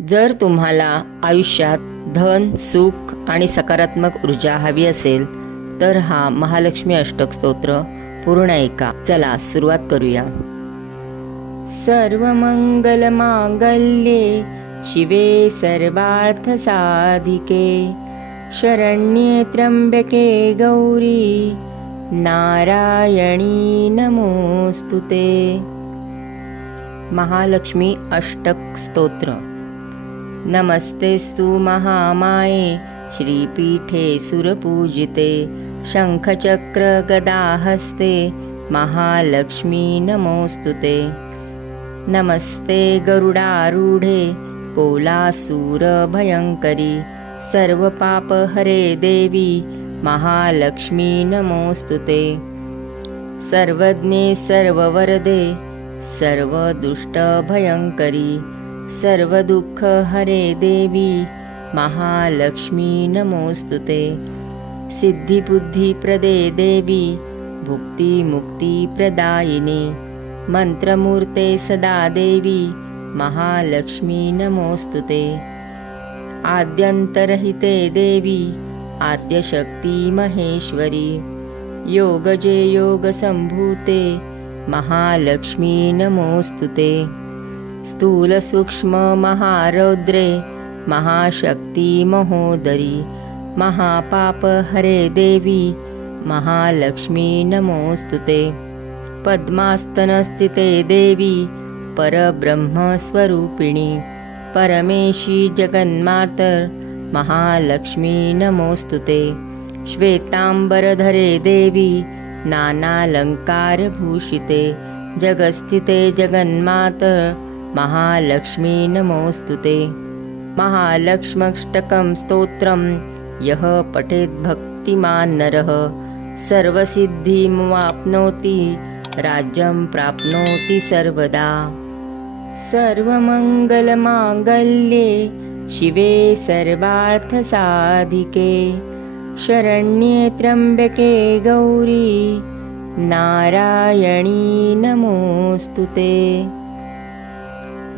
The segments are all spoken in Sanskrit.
जर तुम्हाला आयुष्यात धन, सुख आणि सकारात्मक ऊर्जा हवी असेल तर हा महालक्ष्मी अष्टक स्तोत्र पूर्ण ऐका. चला सुरुवात करूया. सर्वमंगलमांगल्ये शिवे सर्वार्थसाधिके शरण्ये त्र्यंबके गौरी नारायणी नमोस्तुते. महालक्ष्मी अष्टक स्तोत्र. नमस्तेस्तु महामाये श्रीपीठे सुरपूजिते शंखचक्र गदाहस्ते महालक्ष्मी नमोस्तुते. नमस्ते गरुडारूढे कोलासूरभयंकरी सर्वपापहरे देवी महालक्ष्मी नमोस्तुते. सर्वज्ञे सर्ववरदे सर्वदुष्टभयंकरी सर्वदुःखहरे देवी महालक्ष्मी नमोस्तुते. सिद्धिबुद्धिप्रदे देवी भुक्तिमुक्तिप्रदायिनी मंत्रमूर्ते सदा देवी महालक्ष्मी नमोस्तुते. आद्यन्तरहिते देवी आद्यशक्ति महेश्वरी योगजे योगसंभूते महालक्ष्मी नमोस्तुते. स्थूलसूक्ष्म महारौद्रे महाशक्ति महोदरी महापापहरे देवी महालक्ष्मी नमोस्तुते. पद्मास्तनस्थिते देवी परब्रह्मस्वरूपिणी परमेशी जगन्मातर महालक्ष्मी नमोस्तुते. श्वेतांबरधरे देवी नानालंकारभूषिते जगस्थिते जगन्मातर महालक्ष्मी नमोस्तुते. महालक्ष्म्यष्टकं स्तोत्रं यः पठेत् भक्तिमान् नरः सर्वसिद्धिमवाप्नोति राज्यं प्राप्नोति सर्वदा. सर्वमंगलमांगल्ये शिवे सर्वार्थसाधिके शरण्ये त्र्यंबके गौरी नारायणी नमोस्तुते.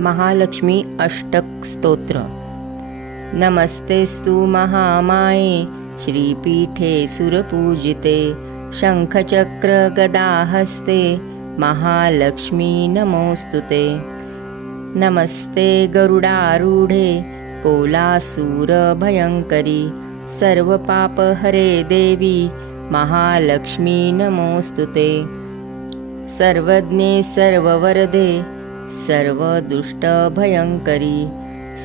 महालक्ष्मी अष्टक स्तोत्र. नमस्तेस्तु महामाये श्रीपीठे सुरपूजिते शंखचक्र गदाहस्ते महालक्ष्मी नमोस्तुते. नमस्ते गरुडारूढे कोलासूरभयंकरी सर्वपापहरे देवी महालक्ष्मी नमोस्तुते. सर्वज्ञे सर्ववरदे सर्वदुष्टभयंकरी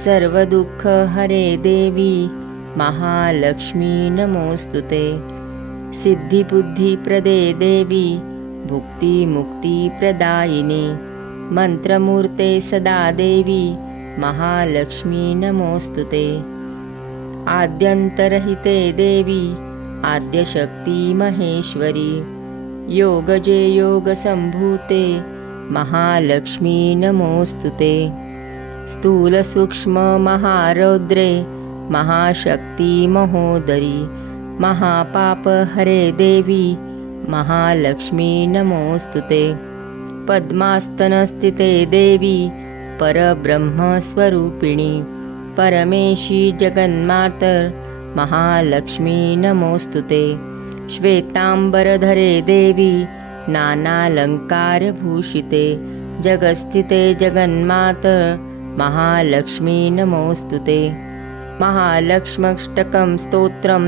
सर्वदुःखहरे देवी महालक्ष्मी नमोस्तुते. सिद्धिबुद्धिप्रदे देवी भुक्तिमुक्तिप्रदायिनी मंत्रमूर्ते सदा देवी महालक्ष्मी नमोस्तुते. आद्यन्तरहिते देवी आद्यशक्ति महेश्वरी योगजे योगसंभूते महालक्ष्मी नमोस्तुते. स्थूलसूक्ष्म महारौद्रे महाशक्ति महोदरी महापापहरे देवी महालक्ष्मी नमोस्तुते. पद्मास्तनस्थिते देवी परब्रह्मस्वरूपिणी परमेशी जगन्मातर महालक्ष्मी नमोस्तुते. श्वेतांबरधरे देवी नानालंकारभूषिते जगस्थिते जगन्मातर महालक्ष्मी नमोस्तुते. महालक्ष्म्यष्टकं स्तोत्रं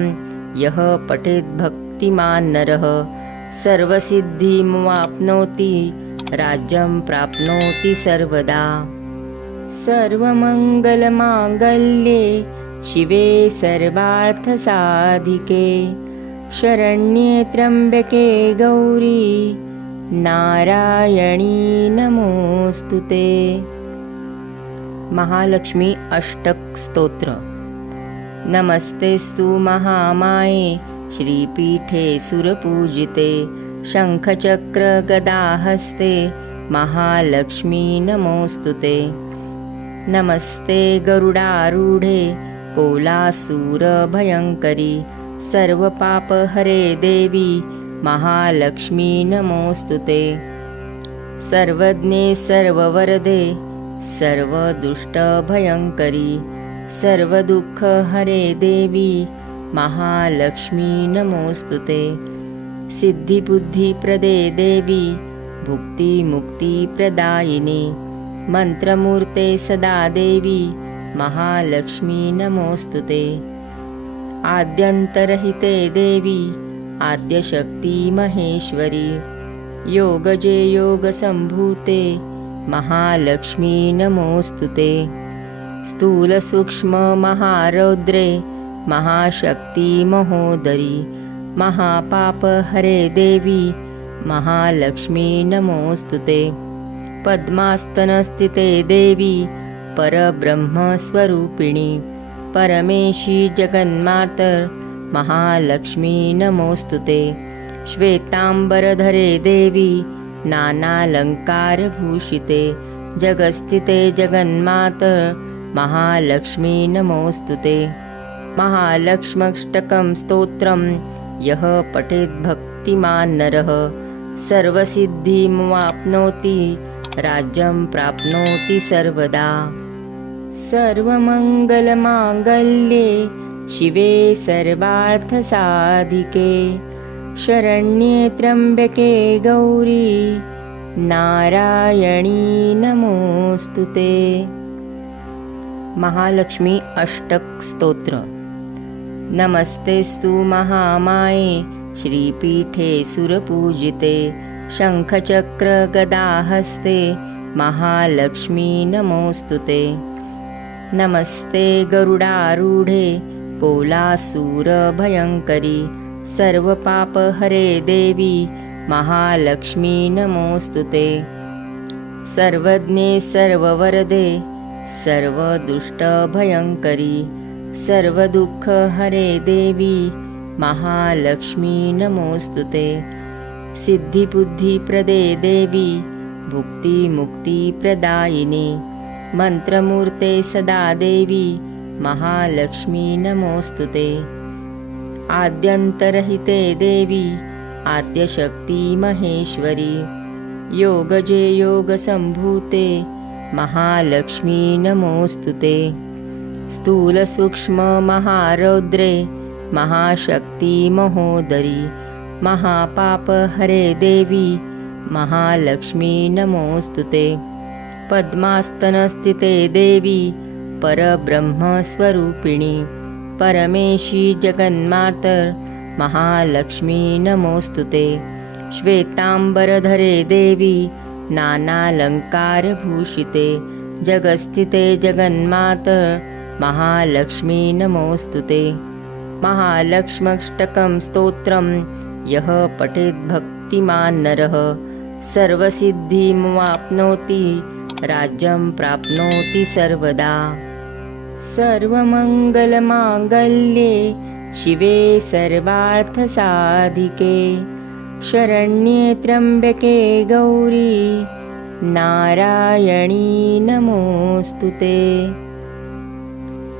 यः पठेत् भक्तिमान् नरः सर्वसिद्धिमवाप्नोति राज्यं प्राप्नोति सर्वदा. सर्वमंगलमांगल्ये शिवे सर्वार्थसाधिके शरण्ये त्र्यंबके गौरी नारायणी नमोस्तुते. महालक्ष्मी अष्टक स्तोत्र. नमस्तेस्तु महामाये श्रीपीठे सुरपूजिते शंखचक्र गदाहस्ते महालक्ष्मी नमोस्तुते. नमस्ते गरुडारूढे कोलासूरभयंकरी सर्वपापहरे देवी महालक्ष्मी नमोस्तुते. सर्वज्ञे सर्ववरदे सर्वदुष्टभयङ्करी सर्वदुःखहरे देवी महालक्ष्मी नमोऽस्तुते। सिद्धिबुद्धिप्रदे देवी भुक्तिमुक्तिप्रदायिनी मन्त्रमूर्ते सदा देवी महालक्ष्मी नमोऽस्तुते। आद्यन्तरहिते देवी आद्यशक्ति महेश्वरी योगजे योगसम्भूते महालक्ष्मी नमोऽस्तुते। स्थूलसूक्ष्ममहारौद्रे महाशक्ति महोदरी महापापहरे देवी महालक्ष्मी नमोऽस्तुते। पद्मास्तनस्थिते देवी परब्रह्मस्वरूपिणी परमेशी जगन्मातर महालक्ष्मी नमोऽस्तुते। श्वेताम्बरधरे देवी नानालङ्कारभूषिते जगस्थिते जगन्मातर महालक्ष्मी नमोऽस्तुते। महालक्ष्म्यष्टकं स्तोत्रं यः पठेत् भक्तिमान् नरः सर्वसिद्धिमवाप्नोति राज्यं प्राप्नोति सर्वदा। सर्वमङ्गलमाङ्गल्ये शिवे सर्वार्थसाधिके शरण्ये त्र्यम्बके गौरी नारायणी नमोऽस्तुते। महालक्ष्मी अष्टक स्तोत्र। नमस्तेस्तु महामाये श्रीपीठे सुरपूजिते शङ्खचक्रगदाहस्ते महालक्ष्मी नमोऽस्तुते। नमस्ते गरुडारूढे कोलासूरभयङ्करी सर्वपापहरे देवी महालक्ष्मी नमोऽस्तुते। सर्वज्ञे सर्ववरदे सर्वदुष्टभयङ्करी सर्वदुःखहरे देवी महालक्ष्मी नमोऽस्तुते। सिद्धिबुद्धिप्रदे देवी भुक्तिमुक्तिप्रदायिनी मन्त्रमूर्ते सदा देवी महालक्ष्मी नमोऽस्तुते। आद्यन्तरहिते देवी आद्यशक्ति महेश्वरी योगजे योगसम्भूते महालक्ष्मी नमोऽस्तुते। स्थूलसूक्ष्ममहारौद्रे महाशक्ति महोदरी महापापहरे देवी महालक्ष्मी नमोऽस्तुते। पद्मास्तनस्थिते देवी परब्रह्मस्वरूपिणी परमेशी जगन्मातर महालक्ष्मी नमोऽस्तुते। श्वेताम्बरधरे देवी नानालङ्कारभूषिते जगस्थिते जगन्मातर महालक्ष्मी नमोऽस्तुते। महालक्ष्म्यष्टकं स्तोत्रं यः पठेत् भक्तिमान् नरः सर्वसिद्धिमवाप्नोति राज्यं प्राप्नोति सर्वदा। सर्वमङ्गलमाङ्गल्ये शिवे सर्वार्थसाधिके शरण्ये त्र्यम्बके गौरी नारायणी नमोऽस्तुते।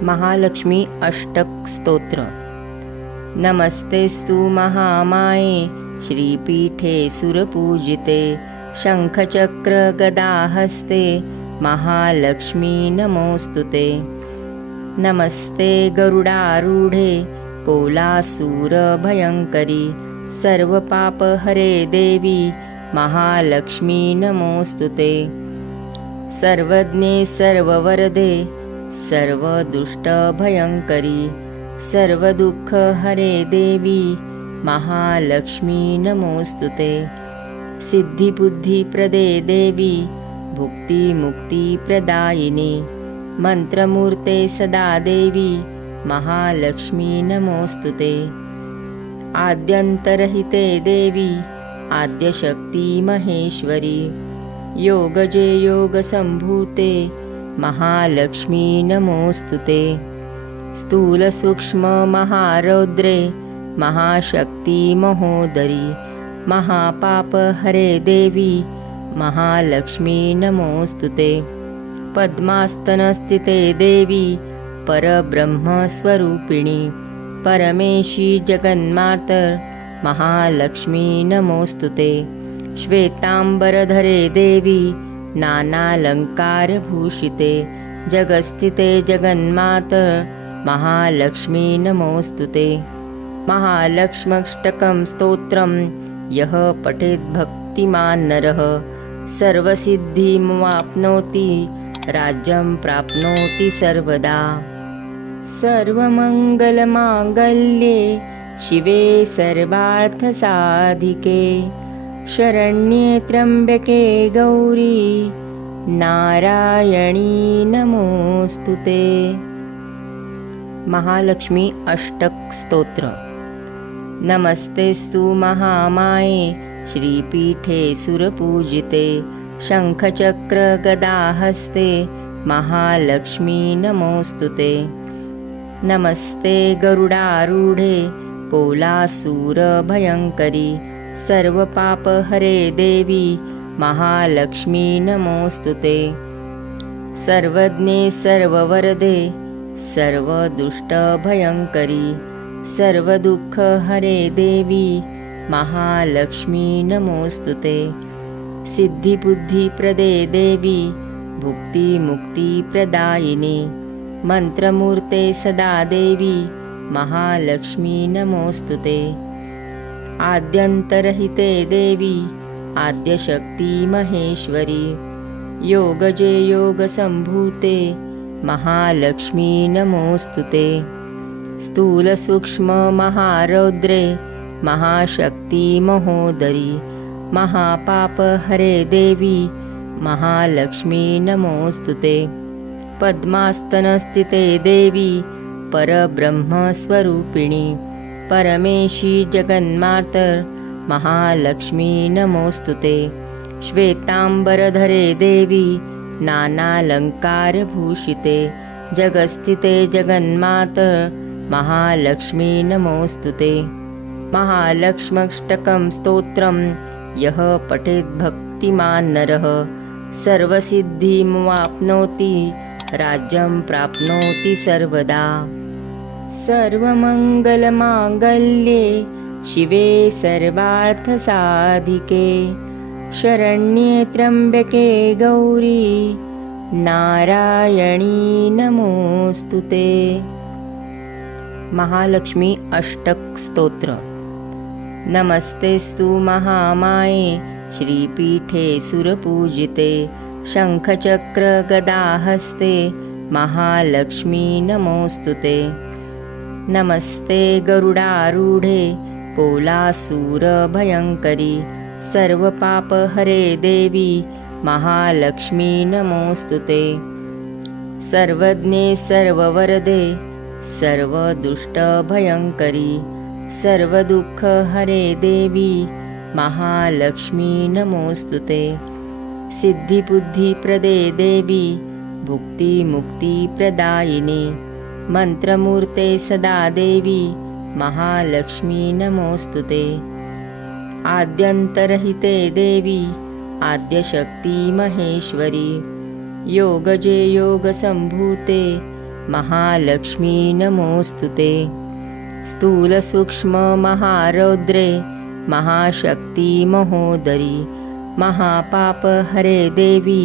महालक्ष्मी अष्टक स्तोत्र। नमस्तेस्तु महामाये श्रीपीठे सुरपूजिते शङ्खचक्रगदाहस्ते महालक्ष्मी नमोऽस्तुते। नमस्ते गरुडारूढे कोलासूरभयङ्करी सर्वपापहरे देवी महालक्ष्मी नमोऽस्तुते। सर्वज्ञे सर्ववरदे सर्वदुष्टभयङ्करी सर्वदुःखहरे देवी महालक्ष्मी नमोऽस्तुते। सिद्धिबुद्धिप्रदे देवी भुक्तिमुक्तिप्रदायिनी मन्त्रमूर्ते सदा देवी महालक्ष्मी नमोऽस्तुते। आद्यन्तरहिते देवी आद्यशक्ति महेश्वरी योगजे योगसम्भूते महालक्ष्मी नमोऽस्तुते। स्थूलसूक्ष्ममहारौद्रे महाशक्ति महोदरी महापापहरे देवी महालक्ष्मी नमोऽस्तुते। पद्मास्तनस्थिते देवी परब्रह्मस्वरूपिणी परमेशी जगन्मातर महालक्ष्मी नमोऽस्तुते। श्वेताम्बरधरे देवी नानालङ्कारभूषिते जगस्थिते जगन्मातर महालक्ष्मी नमोऽस्तुते। महालक्ष्म्यष्टकं स्तोत्रं यः पठेत् भक्तिमान् नरः सर्वसिद्धिमवाप्नोति राज्यं प्राप्नोति सर्वदा। सर्वमङ्गलमाङ्गल्ये शिवे सर्वार्थसाधिके शरण्ये त्र्यम्बके गौरी नारायणी नमोऽस्तुते। महालक्ष्मी अष्टक स्तोत्र। नमस्तेस्तु महामाये श्रीपीठे सुरपूजिते शङ्खचक्रगदाहस्ते महालक्ष्मी नमोऽस्तुते। नमस्ते गरुडारूढे कोलासूरभयङ्करी सर्वपापहरे देवी महालक्ष्मी नमोऽस्तुते। सर्वज्ञे सर्ववरदे सर्वदुष्टभयङ्करी सर्वदुःखहरे देवी महालक्ष्मी नमोऽस्तुते। सिद्धिबुद्धिप्रदे देवी भुक्तिमुक्तिप्रदायिनी मन्त्रमूर्ते सदा देवी महालक्ष्मी नमोऽस्तुते। आद्यन्तरहिते देवी आद्यशक्ति महेश्वरी योगजे योगसम्भूते महालक्ष्मी नमोऽस्तुते। स्थूलसूक्ष्ममहारौद्रे महाशक्ति महोदरी महापापहरे देवी महालक्ष्मी नमोऽस्तुते। पद्मास्तनस्थिते देवी परब्रह्मस्वरूपिणी परमेशी जगन्मातर महालक्ष्मी नमोऽस्तुते। श्वेताम्बरधरे देवी नानालङ्कारभूषिते जगस्थिते जगन्मातर महालक्ष्मी नमोऽस्तुते। महालक्ष्म्यष्टकं स्तोत्रं यः पठेत् भक्तिमान् नरः सर्वसिद्धिमवाप्नोति राज्यं प्राप्नोति सर्वदा। सर्वमङ्गलमाङ्गल्ये शिवे सर्वार्थसाधिके शरण्ये त्र्यम्बके गौरी नारायणी नमोऽस्तुते। महालक्ष्मी अष्टक स्तोत्र। नमस्तेस्तु महामाये श्रीपीठे सुरपूजिते शङ्खचक्रगदाहस्ते महालक्ष्मी नमोऽस्तुते। नमस्ते गरुडारूढे कोलासूरभयङ्करी सर्वपापहरे देवी महालक्ष्मी नमोऽस्तुते। सर्वज्ञे सर्ववरदे सर्वदुष्टभयङ्करी सर्वदुःखहरे देवी महालक्ष्मी नमोऽस्तुते। सिद्धिबुद्धिप्रदे देवी भुक्तिमुक्तिप्रदायिनी मन्त्रमूर्ते सदा देवी महालक्ष्मी नमोऽस्तुते। आद्यन्तरहिते देवी आद्यशक्ति महेश्वरी योगजे योगसम्भूते महालक्ष्मी नमोऽस्तुते। स्थूलसूक्ष्ममहारौद्रे महाशक्ति महोदरी महापापहरे देवी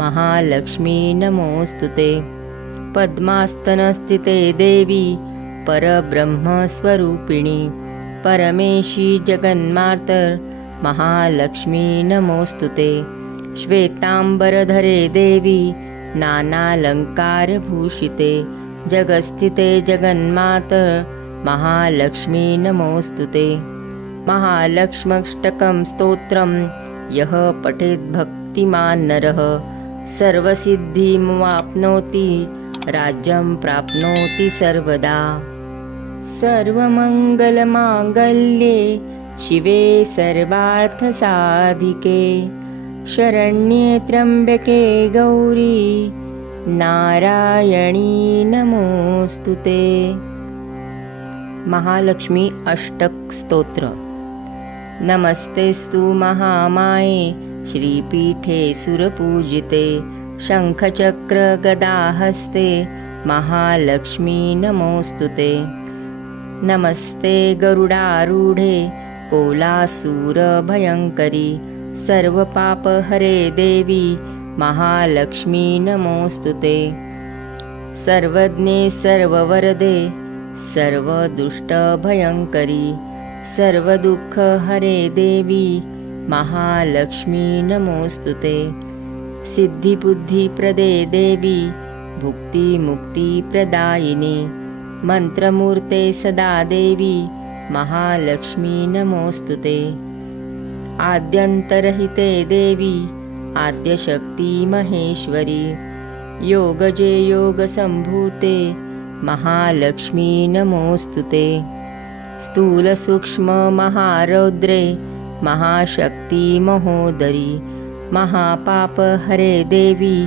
महालक्ष्मी नमोऽस्तुते। पद्मास्तनस्थिते देवी परब्रह्मस्वरूपिणी परमेशी जगन्मातर महालक्ष्मी नमोऽस्तुते। श्वेताम्बरधरे देवी नानालङ्कारभूषिते जगस्थिते जगन्मातर महालक्ष्मी नमोऽस्तुते। महालक्ष्म्यष्टकं स्तोत्रं यः पठेत् भक्तिमान् नरः सर्वसिद्धिमवाप्नोति राज्यं प्राप्नोति सर्वदा। सर्वमङ्गलमाङ्गल्ये शिवे सर्वार्थसाधिके शरण्ये त्र्यम्बके गौरी नारायणी नमोऽस्तुते। महालक्ष्मी अष्टक स्तोत्र। नमस्तेस्तु महामाये श्रीपीठे सुरपूजिते शङ्खचक्रगदाहस्ते महालक्ष्मी नमोऽस्तुते। नमस्ते गरुडारूढे कोलासूरभयङ्करी सर्वपापहरे देवी महालक्ष्मी नमोस्तुते। सर्वज्ञे सर्ववरदे सर्वदुष्टभयङ्करी सर्वदुःखहरे देवी महालक्ष्मी नमोस्तुते। सिद्धिबुद्धिप्रदे देवी भुक्तिमुक्तिप्रदायिनी मंत्रमूर्ते सदा देवी महालक्ष्मी नमोस्तुते। आद्यन्तरहिते देवी आद्यशक्ति महेश्वरी योगजे योगसम्भूते महालक्ष्मी नमोस्तुते। स्थूलसूक्ष्ममहारौद्रे महाशक्ति महोदरी महापापहरे देवी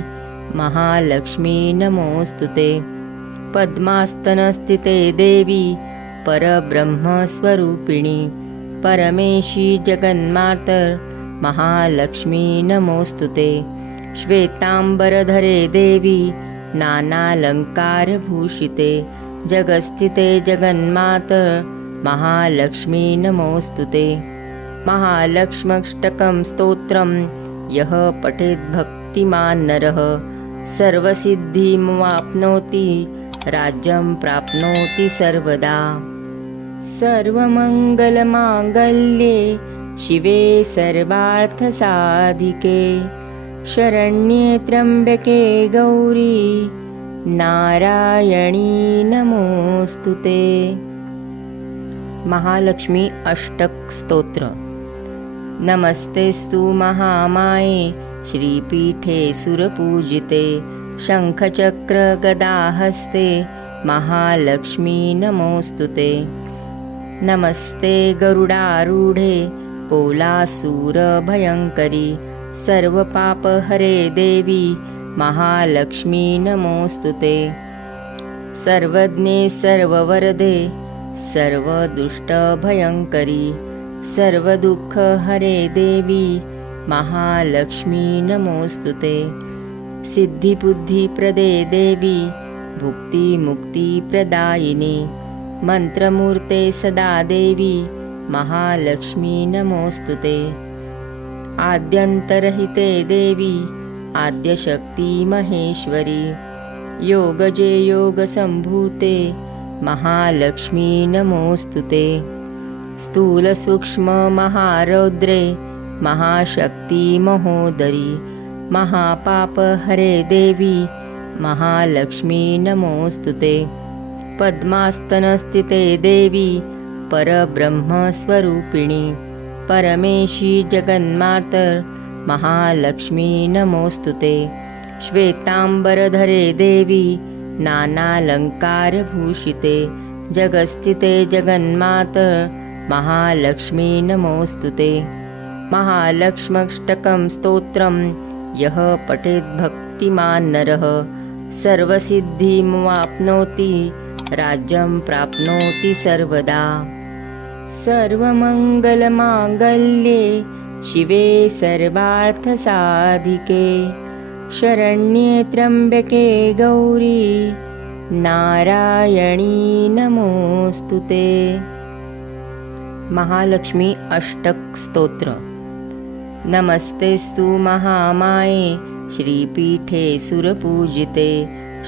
महालक्ष्मी नमोस्तुते। पद्मास्तनस्थिते देवी परब्रह्मस्वरूपिणी परमेशी जगन्मातर महालक्ष्मी नमोस्तुते। श्वेतांबरधरे देवी नानालंकारभूषिते जगस्थिते जगन्मातर महालक्ष्मी नमोस्तुते। महालक्ष्म्यष्टकं स्तोत्रं यः पठेत् भक्तिमान् नरः सर्वसिद्धिमवाप्नोति राज्यं प्राप्नोति सर्वदा। सर्वमङ्गलमाङ्गल्ये शिवे सर्वार्थसाधिके शरण्ये त्र्यम्बके गौरी नारायणी नमोस्तुते। महालक्ष्मी अष्टक स्तोत्र। नमस्तेस्तु महामाये श्रीपीठे सुरपूजिते शङ्खचक्रगदाहस्ते महालक्ष्मी नमोस्तुते। नमस्ते गरुडारूढे कोलासूरभयङ्करी सर्वपापहरे देवी महालक्ष्मी नमोस्तुते। सर्वज्ञे सर्ववरदे सर्वदुष्टभयङ्करी सर्वदुःखहरे देवी महालक्ष्मी नमोस्तुते। सिद्धिबुद्धिप्रदे देवी भुक्तिमुक्तिप्रदायिनी मंत्रमूर्ते सदा देवी महालक्ष्मी नमोस्तुते। आद्यन्तरहिते देवी आद्यशक्ति महेश्वरी योगजे योगसम्भूते महालक्ष्मी नमोस्तुते। स्थूलसूक्ष्ममहारौद्रे महाशक्ति महोदरी महापापहरे देवी महालक्ष्मी नमोस्तुते। पद्मास्तनस्थिते देवी परब्रह्मस्वरूपिणी परमेशी जगन्मातर महालक्ष्मी नमोस्तुते। श्वेतांबरधरे देवी नानालंकारभूषिते जगस्थिते जगन्मातर महालक्ष्मी नमोस्तुते। महालक्ष्म्यष्टकं स्तोत्रं यः पठेत् भक्तिमान् नरः सर्वसिद्धिमवाप्नोति राज्यं प्राप्नोति सर्वदा। सर्वमङ्गलमाङ्गल्ये शिवे सर्वार्थसाधिके शरण्ये त्र्यम्बके गौरी नारायणी नमोस्तुते। महालक्ष्मी अष्टक स्तोत्र। नमस्तेस्तु महामाये श्रीपीठे सुरपूजिते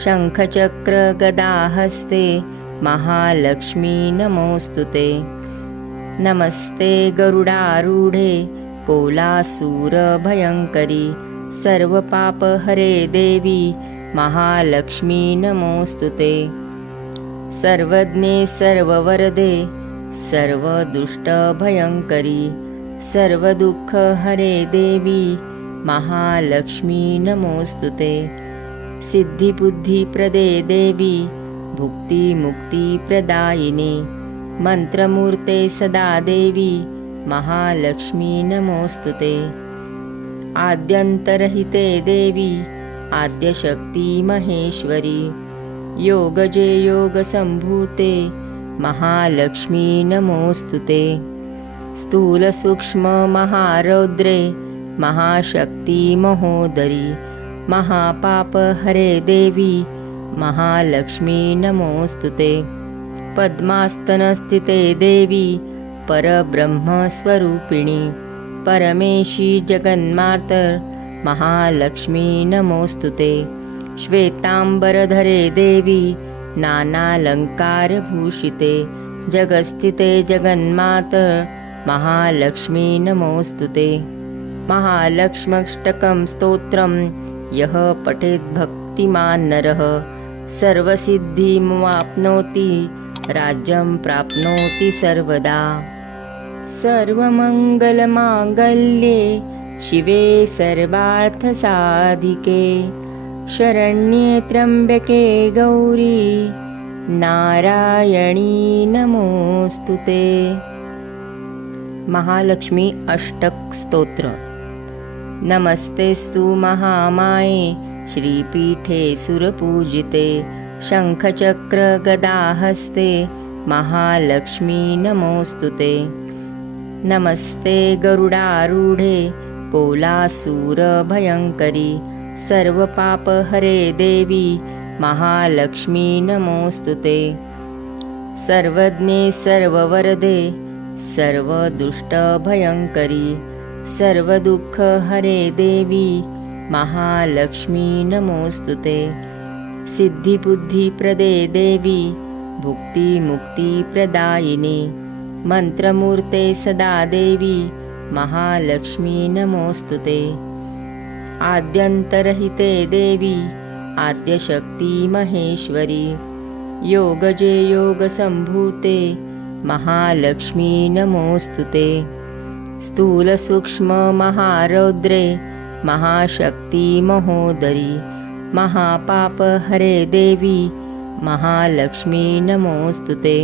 शङ्खचक्रगदाहस्ते महालक्ष्मी नमोस्तुते। नमस्ते गरुडारूढे कोलासूरभयङ्करी सर्वपापहरे देवी महालक्ष्मी नमोस्तुते। सर्वज्ञे सर्ववरदे सर्वदुष्टभयङ्करी सर्वदुःखहरे देवी महालक्ष्मी नमोस्तुते। सिद्धिबुद्धिप्रदे देवी भुक्तिमुक्तिप्रदायिनी मंत्रमूर्ते सदा देवी महालक्ष्मी नमोस्तुते। आद्यन्तरहिते देवी आद्यशक्ति महेश्वरी योगजे योगसम्भूते महालक्ष्मी नमोस्तुते। स्थूलसूक्ष्ममहारौद्रे महाशक्ति महोदरी महापापहरे देवी महालक्ष्मी नमोस्तुते। पद्मास्तनस्थिते देवी परब्रह्मस्वरूपिणी परमेशी जगन्मातर महालक्ष्मी नमोस्तुते। श्वेतांबरधरे देवी नानालंकारभूषिते जगस्थिते जगन्मातर महालक्ष्मी नमोस्तुते। महालक्ष्म्यष्टकं स्तोत्रं यः पठेत् भक्तिमान् नरः सर्वसिद्धिमवाप्नोति राज्यं प्राप्नोति सर्वदा। सर्वमङ्गलमाङ्गल्ये शिवे सर्वार्थसाधिके शरण्ये त्र्यम्बके गौरी नारायणी नमोस्तुते। महालक्ष्मी अष्टक स्तोत्र। नमस्तेस्तु महामाये श्रीपीठे सुरपूजिते शङ्खचक्रगदाहस्ते महालक्ष्मी नमोस्तुते। नमस्ते गरुडारूढे कोलासूरभयङ्करी सर्वपापहरे देवी महालक्ष्मी नमोस्तुते। सर्वज्ञे सर्ववरदे सर्वदुष्टभयङ्करी सर्वदुःखहरे देवी महालक्ष्मी नमोस्तुते। सिद्धिबुद्धिप्रदे देवी भुक्तिमुक्तिप्रदायिनी मन्त्रमूर्ते सदा देवी महालक्ष्मी नमोस्तुते। आद्यन्तरहिते देवी आद्यशक्ति महेश्वरी योगजे योगसम्भूते महालक्ष्मी नमोस्तुते। स्थूलसूक्ष्ममहारौद्रे महाशक्ति महोदरी महापापहरे देवी महालक्ष्मी नमोस्तुते।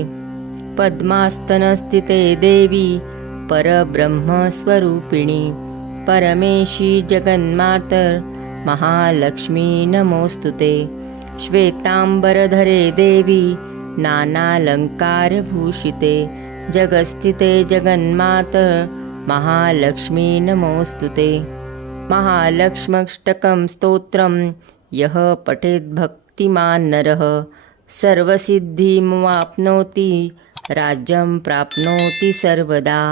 पद्मास्तनस्थिते देवी परब्रह्मस्वरूपिणी परमेशी जगन्मातर महालक्ष्मी नमोस्तुते। श्वेतांबरधरे देवी नानालंकारभूषिते जगस्थिते जगन्मातर महालक्ष्मी नमोस्तुते। महालक्ष्म्यष्टकं स्तोत्रं यः पठेत् भक्तिमान् नरः सर्वसिद्धिमवाप्नोति राज्यं प्राप्नोति सर्वदा।